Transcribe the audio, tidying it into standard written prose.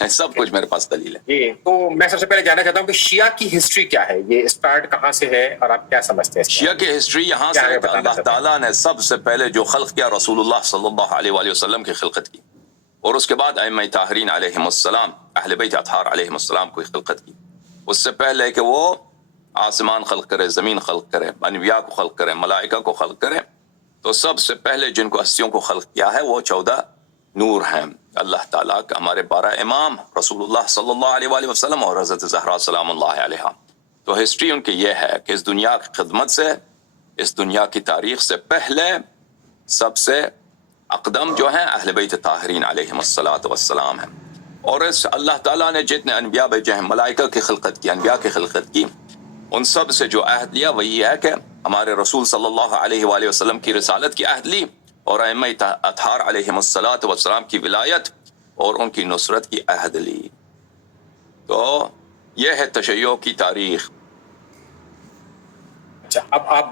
سب کچھ میرے پاس دلیل ہے. جی تو میں سب سے پہلے جاننا چاہتا ہوں کہ شیعہ کی ہسٹری کیا ہے، یہ اسٹارٹ کہاں سے ہے اور آپ کیا سمجھتے ہیں؟ شیعہ کی ہسٹری یہاں سے ہے کہ اللہ تعالیٰ نے سب سے پہلے جو خلق کیا رسول اللہ صلی اللہ علیہ وآلہ وسلم کی خلقت کی، اور اس کے بعد ائمہ طاہرین علیہم السلام، اہل بیت اطہار علیہم السلام کو خلقت کی. اس سے پہلے کہ وہ آسمان خلق کرے، زمین خلق کرے، انبیاء کو خلق کرے، ملائکہ کو خلق کرے، تو سب سے پہلے جن کو ہستیوں کو خلق کیا ہے وہ 14 نور ہیں اللہ تعالیٰ کا، ہمارے 12 امام رسول اللہ صلی اللہ علیہ وآلہ وسلم اور حضرت زہرا سلام اللہ علیہا. تو ہسٹری ان کی یہ ہے کہ اس دنیا کی خدمت سے، اس دنیا کی تاریخ سے پہلے سب سے اقدم جو ہیں اہل بیت طاہرین علیہم السلام ہیں. اور اس اللہ تعالیٰ نے جتنے انبیاء بھیجے ہیں، ملائکہ کی خلقت کی، انبیاء کی خلقت کی، ان سب سے جو عہد لیا وہی ہے کہ ہمارے رسول صلی اللہ علیہ وآلہ وسلم کی رسالت کی عہد لی، اور ائمہ اطہار علیہم السلام کی ولایت اور ان کی نصرت کی عہد لی. تو یہ ہے تشیع کی تاریخ. اچھا اب آپ